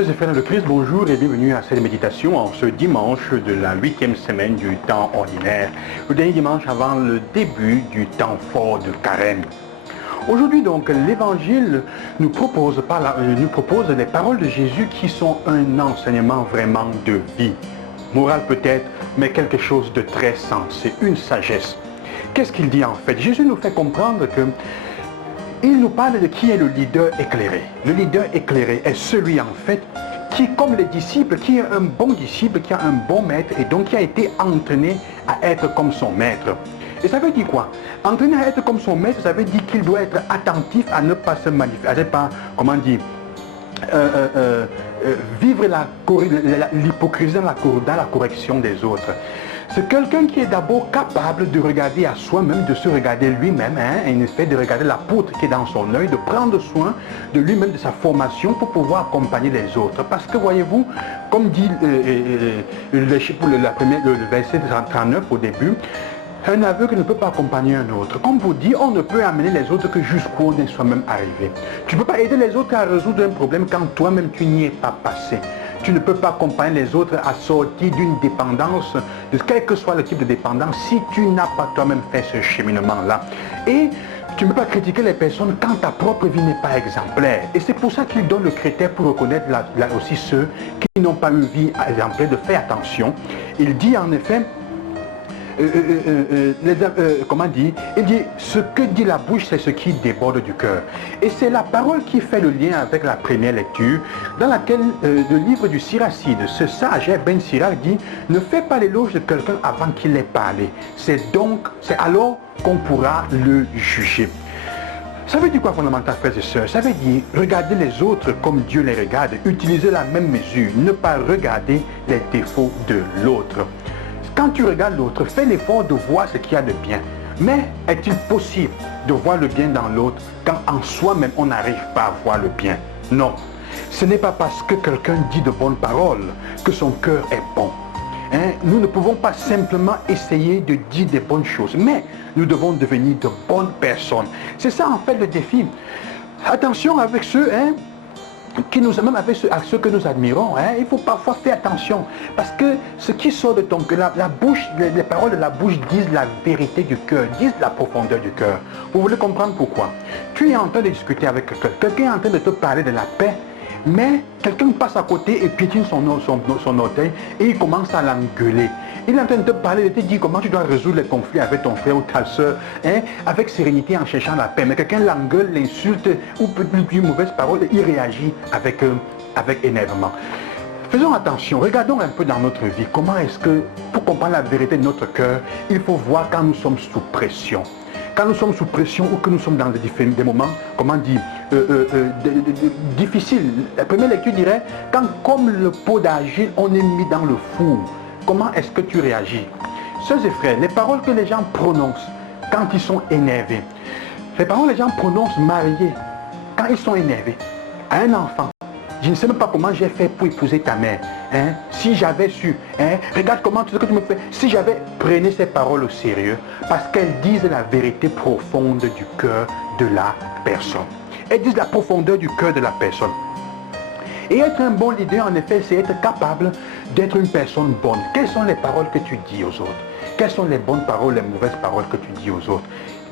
Chers et frères dans le Christ, bonjour et bienvenue à cette méditation en ce dimanche de la 8e semaine du temps ordinaire, le dernier dimanche avant le début du temps fort de Carême. Aujourd'hui donc, l'Évangile nous propose les paroles de Jésus qui sont un enseignement vraiment de vie. Moral peut-être, mais quelque chose de très sensé, une sagesse. Qu'est-ce qu'il dit en fait? Jésus nous fait comprendre que il nous parle de qui est le leader éclairé. Le leader éclairé est celui en fait qui, comme les disciples, qui est un bon disciple, qui a un bon maître et donc qui a été entraîné à être comme son maître. Et ça veut dire quoi? Entraîné à être comme son maître, ça veut dire qu'il doit être attentif à ne pas se manifester, pas, comment dire, vivre l'hypocrisie dans la correction des autres. C'est quelqu'un qui est d'abord capable de regarder à soi-même, de se regarder lui-même, et une espèce de regarder la poutre qui est dans son œil, de prendre soin de lui-même, de sa formation pour pouvoir accompagner les autres. Parce que voyez-vous, comme dit le verset 39 au début, un aveugle ne peut pas accompagner un autre. Comme vous dites, on ne peut amener les autres que jusqu'où on est soi-même arrivé. Tu ne peux pas aider les autres à résoudre un problème quand toi-même tu n'y es pas passé. Tu ne peux pas accompagner les autres à sortir d'une dépendance, de quel que soit le type de dépendance, si tu n'as pas toi-même fait ce cheminement-là. Et tu ne peux pas critiquer les personnes quand ta propre vie n'est pas exemplaire. Et c'est pour ça qu'il donne le critère pour reconnaître là aussi ceux qui n'ont pas une vie exemplaire, de faire attention. Il dit en effet, comment dire? Il dit, ce que dit la bouche, c'est ce qui déborde du cœur. Et c'est la parole qui fait le lien avec la première lecture, dans laquelle le livre du Siracide, ce sage, Ben Sirach, dit, ne fais pas l'éloge de quelqu'un avant qu'il ait parlé. C'est alors qu'on pourra le juger. Ça veut dire quoi fondamental, frères et sœurs? Ça veut dire regarder les autres comme Dieu les regarde, utiliser la même mesure, ne pas regarder les défauts de l'autre. Quand tu regardes l'autre, fais l'effort de voir ce qu'il y a de bien. Mais est-il possible de voir le bien dans l'autre quand en soi-même on n'arrive pas à voir le bien? Non. Ce n'est pas parce que quelqu'un dit de bonnes paroles que son cœur est bon. Nous ne pouvons pas simplement essayer de dire des bonnes choses, mais nous devons devenir de bonnes personnes. C'est ça en fait le défi. Attention avec ceux, même avec ceux que nous admirons, il faut parfois faire attention, parce que ce qui sort de ton cœur, les paroles de la bouche disent la vérité du cœur, disent la profondeur du cœur. Vous voulez comprendre pourquoi? Tu es en train de discuter avec quelqu'un est en train de te parler de la paix, mais quelqu'un passe à côté et piétine son orteil et il commence à l'engueuler. Il est en train de te parler, de te dire comment tu dois résoudre les conflits avec ton frère ou ta soeur, avec sérénité en cherchant la paix. Mais quelqu'un l'engueule, l'insulte ou plus mauvaise parole, il réagit avec énervement. Faisons attention, regardons un peu dans notre vie, comment est-ce que, pour comprendre la vérité de notre cœur, il faut voir quand nous sommes sous pression. Quand nous sommes sous pression ou que nous sommes dans des moments, comment dire, difficiles. La première lecture dirait, quand comme le pot d'argile, on est mis dans le four. Comment est-ce que tu réagis? Sœurs et frères, les paroles que les gens prononcent quand ils sont énervés, les paroles que les gens prononcent mariés quand ils sont énervés, à un enfant, je ne sais même pas comment j'ai fait pour épouser ta mère. Si j'avais su, regarde comment tout ce que tu me fais. Si j'avais prenez ces paroles au sérieux, parce qu'elles disent la vérité profonde du cœur de la personne. Elles disent la profondeur du cœur de la personne. Et être un bon leader, en effet, c'est être capable d'être une personne bonne. Quelles sont les paroles que tu dis aux autres? Quelles sont les bonnes paroles, les mauvaises paroles que tu dis aux autres?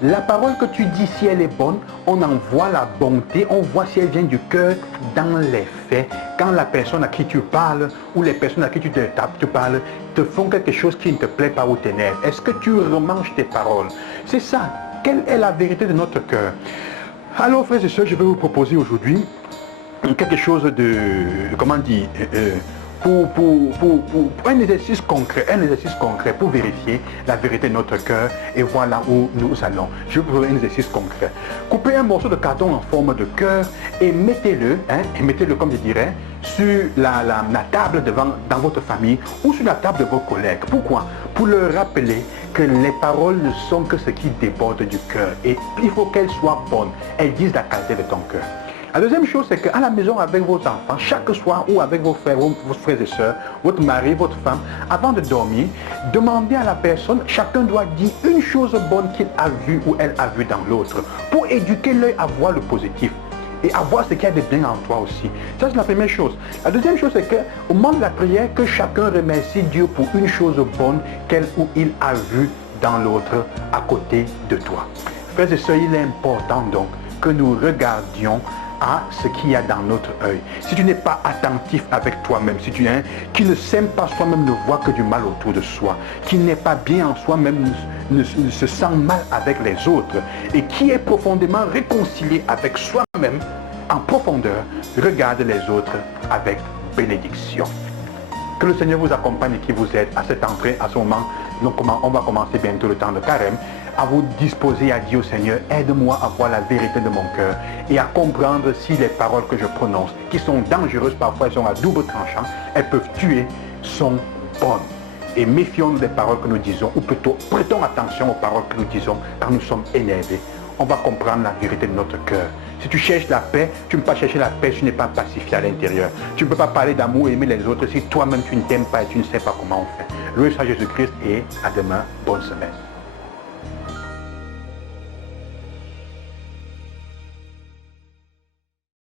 La parole que tu dis, si elle est bonne, on en voit la bonté, on voit si elle vient du cœur dans les faits. Quand la personne à qui tu parles ou les personnes à qui tu parles te font quelque chose qui ne te plaît pas ou t'énerve, est-ce que tu remanges tes paroles? C'est ça. Quelle est la vérité de notre cœur? Alors, frères et sœurs, je vais vous proposer aujourd'hui quelque chose de, comment dire, pour un exercice concret pour vérifier la vérité de notre cœur et voir là où nous allons. Je vous ferai un exercice concret. Coupez un morceau de carton en forme de cœur et mettez-le, comme je dirais, sur la table dans votre famille ou sur la table de vos collègues. Pourquoi? Pour leur rappeler que les paroles ne sont que ce qui déborde du cœur et il faut qu'elles soient bonnes. Elles disent la qualité de ton cœur. La deuxième chose, c'est qu'à la maison avec vos enfants, chaque soir ou avec vos frères et sœurs, votre mari, votre femme, avant de dormir, demandez à la personne, chacun doit dire une chose bonne qu'il a vue ou elle a vue dans l'autre, pour éduquer l'œil à voir le positif. et à voir ce qu'il y a de bien en toi aussi. Ça, c'est la première chose. La deuxième chose, c'est qu'au moment de la prière, que chacun remercie Dieu pour une chose bonne qu'elle ou il a vue dans l'autre à côté de toi. Frères et sœurs, il est important donc que nous regardions à ce qu'il y a dans notre œil. Si tu n'es pas attentif avec toi-même, si tu es un qui ne s'aime pas soi-même, ne voit que du mal autour de soi, qui n'est pas bien en soi-même, ne se sent mal avec les autres, et qui est profondément réconcilié avec soi-même en profondeur, regarde les autres avec bénédiction. Que le Seigneur vous accompagne et qui vous aide à cette entrée, à ce moment. Donc, on va commencer bientôt le temps de carême, à vous disposer à dire au Seigneur, aide-moi à voir la vérité de mon cœur et à comprendre si les paroles que je prononce, qui sont dangereuses, parfois elles sont à double tranchant, elles peuvent tuer, sont bonnes. Et méfions-nous des paroles que nous disons, ou plutôt prêtons attention aux paroles que nous disons quand nous sommes énervés. On va comprendre la vérité de notre cœur. Si tu cherches la paix, tu ne peux pas chercher la paix si tu n'es pas pacifié à l'intérieur. Tu ne peux pas parler d'amour et aimer les autres si toi-même tu ne t'aimes pas et tu ne sais pas comment on fait. Loué soit Jésus-Christ et à demain, bonne semaine.